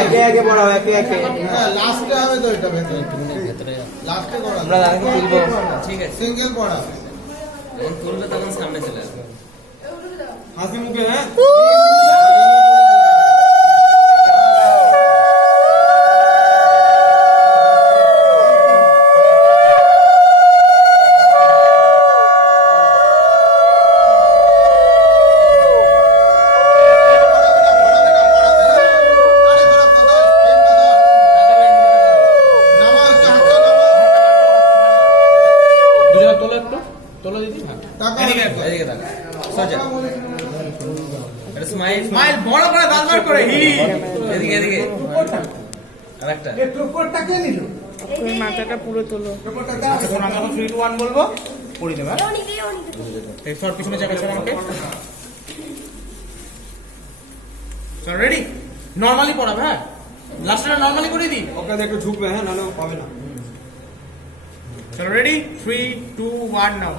একে একে পড়াও, একে একে। লাস্টে হবে তো এটা ভেতরে লাস্টে করা আমরা দাদাকে তুলবো। ঠিক আছে, সিঙ্গেল পড়া যখন তুলবে তখন সামনে চলে আসবে। হাসি মুখে হ্যাঁ স্মাইল বড় করে দাঁত করে এদিকে এদিকে আরেকটা মাথাটা পুরো তোলো। এখন আমরা 3 2 1 বলবো পড়ে দেব এই সর পিছনে জায়গা ছেড়ে আমাকে সর রেডি নরমালি পড়াবে হ্যাঁ লাস্টটা নরমালি করে দিই ওকে একটু ঝুঁকবে, হ্যাঁ, নাহলে পাবে না। চলো রেডি 3 2 1 নাও